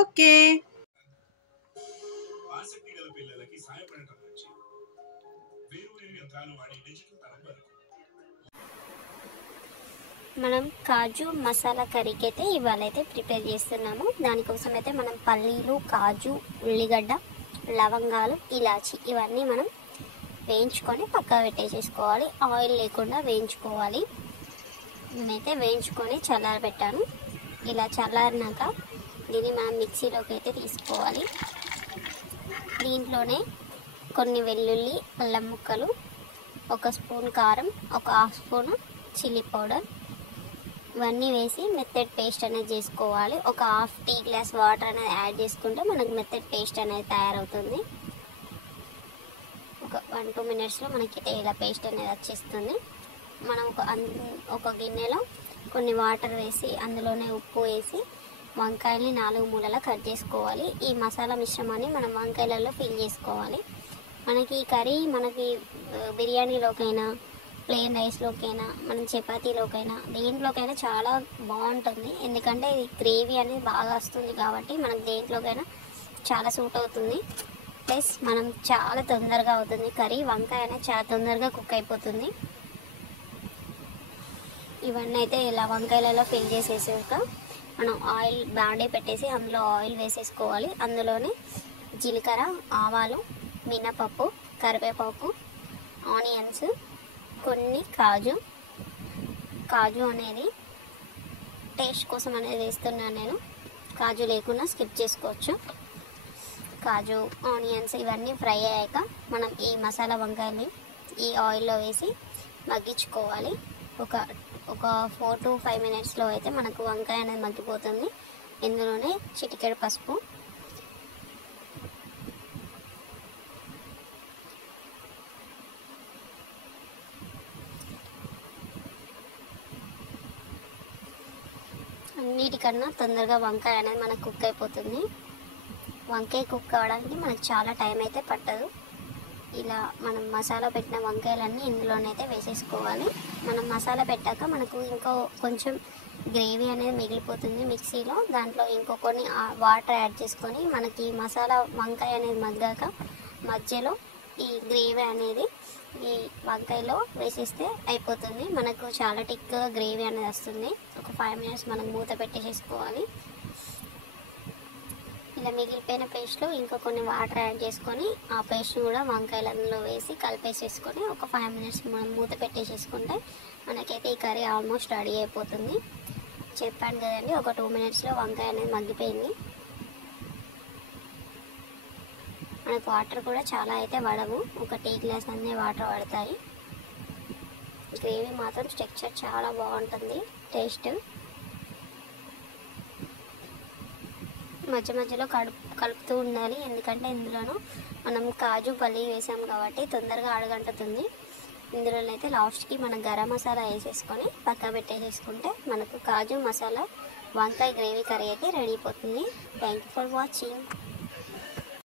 Okay. మనం కాజు మసాలా కర్రీకి అయితే ఇవాళ అయితే ప్రిపేర్ చేస్తున్నాము. దానికోసం అయితే మనం పల్లీలు, కాజు, ఉల్లిగడ్డ, లవంగాలు, ఇలాచి ఇవన్నీ మనం వేయించుకొని పక్కా పెట్టేసేసుకోవాలి. ఆయిల్ లేకుండా వేయించుకోవాలి. నేనైతే వేయించుకొని చల్లారబెట్టాను. ఇలా చల్లారినాక దీన్ని మనం మిక్సీలోకి అయితే తీసుకోవాలి. దీంట్లోనే కొన్ని వెల్లుల్లి, అల్లం ముక్కలు, 1 స్పూన్ కారం, 1/2 స్పూన్ చిల్లీ పౌడర్ ఇవన్నీ వేసి మెత్తడ్ పేస్ట్ అనేది చేసుకోవాలి. 1/2 టీ గ్లాస్ వాటర్ అనేది యాడ్ చేసుకుంటే మనకు మెత్తడ్ పేస్ట్ అనేది తయారవుతుంది. ఒక 1-2 మినిట్స్లో మనకి ఇలా పేస్ట్ అనేది వచ్చేస్తుంది. మనం ఒక గిన్నెలో కొన్ని వాటర్ వేసి అందులోనే ఉప్పు వేసి వంకాయల్ని 4 మూలలా కట్ చేసుకోవాలి. ఈ మసాలా మిశ్రమాన్ని మనం వంకాయలలో ఫిల్ చేసుకోవాలి. మనకి ఈ కర్రీ మనకి బిర్యానీలోకైనా, ప్లెయిన్ రైస్లోకైనా, మనం చపాతీలోకైనా, దేంట్లోకైనా చాలా బాగుంటుంది. ఎందుకంటే ఇది గ్రేవీ అనేది బాగా వస్తుంది కాబట్టి మనకు దేంట్లోకైనా చాలా సూట్ అవుతుంది. ప్లస్ మనం చాలా తొందరగా అవుతుంది కర్రీ. వంకాయ అనేది చాలా తొందరగా కుక్ అయిపోతుంది. ఇవన్నీ అయితే ఇలా వంకాయలలో ఫిల్ చేసేసాక మనం ఆయిల్ బాండీ పెట్టేసి అందులో ఆయిల్ వేసేసుకోవాలి. అందులోనే జీలకర్ర, ఆవాలు, మినపప్పు, కరివేపాకు, ఆనియన్స్, కొన్ని కాజు అనేది టేస్ట్ కోసం అనేది వేస్తున్నాను నేను. కాజు లేకుండా స్కిప్ చేసుకోవచ్చు. కాజు, ఆనియన్స్ ఇవన్నీ ఫ్రై అయ్యాక మనం ఈ మసాలా వంకాయని ఈ ఆయిల్లో వేసి మగ్గించుకోవాలి. ఒక 4 to 5 మినిట్స్లో అయితే మనకు వంకాయ అనేది మగ్గిపోతుంది. ఇందులోనే చిటికెడు పసుపు, అన్నిటికన్నా తొందరగా వంకాయ అనేది మనకు కుక్ అయిపోతుంది. వంకాయ కుక్ అవ్వడానికి మనకు చాలా టైం అయితే పట్టదు. ఇలా మనం మసాలా పెట్టిన వంకాయలన్నీ ఇందులోనైతే వేసేసుకోవాలి. మనం మసాలా పెట్టాక మనకు ఇంకో కొంచెం గ్రేవీ అనేది మిగిలిపోతుంది మిక్సీలో. దాంట్లో ఇంకో కొన్ని వాటర్ యాడ్ చేసుకొని మనకి మసాలా వంకాయ అనేది మగ్గాక మధ్యలో ఈ గ్రేవీ అనేది ఈ వంకాయలో వేసేస్తే అయిపోతుంది. మనకు చాలా టిక్గా గ్రేవీ అనేది వస్తుంది. ఒక 5 మినిట్స్ మనం మూత పెట్టేసేసుకోవాలి. ఇలా మిగిలిపోయిన పేస్ట్లో ఇంకా కొన్ని వాటర్ యాడ్ చేసుకొని ఆ పేస్ట్ కూడా వంకాయలలో వేసి కలిపేసేసుకొని ఒక 5 మినిట్స్ మనం మూత పెట్టేసేసుకుంటే మనకైతే ఈ కర్రీ ఆల్మోస్ట్ రెడీ అయిపోతుంది. చెప్పాను కదండి, ఒక 2 మినిట్స్లో వంకాయ అనేది మగ్గిపోయింది. మనకు వాటర్ కూడా చాలా అయితే పడవు, ఒక టీ గ్లాస్ అన్నీ వాటర్ పడతాయి. గ్రేవీ మాత్రం టెక్స్చర్ చాలా బాగుంటుంది, టేస్ట్. మధ్య మధ్యలో కలుపుతూ ఉండాలి. ఎందుకంటే ఇందులోనూ మనం కాజు, పల్లి వేసాం కాబట్టి తొందరగా అడుగంటుతుంది. ఇందులోనైతే లాస్ట్కి మనం గరం మసాలా వేసేసుకొని పక్క పెట్టేసేసుకుంటే మనకు కాజు మసాలా వంకాయ గ్రేవీ కర్రీ అయితే రెడీ అయిపోతుంది. Thank you for watching.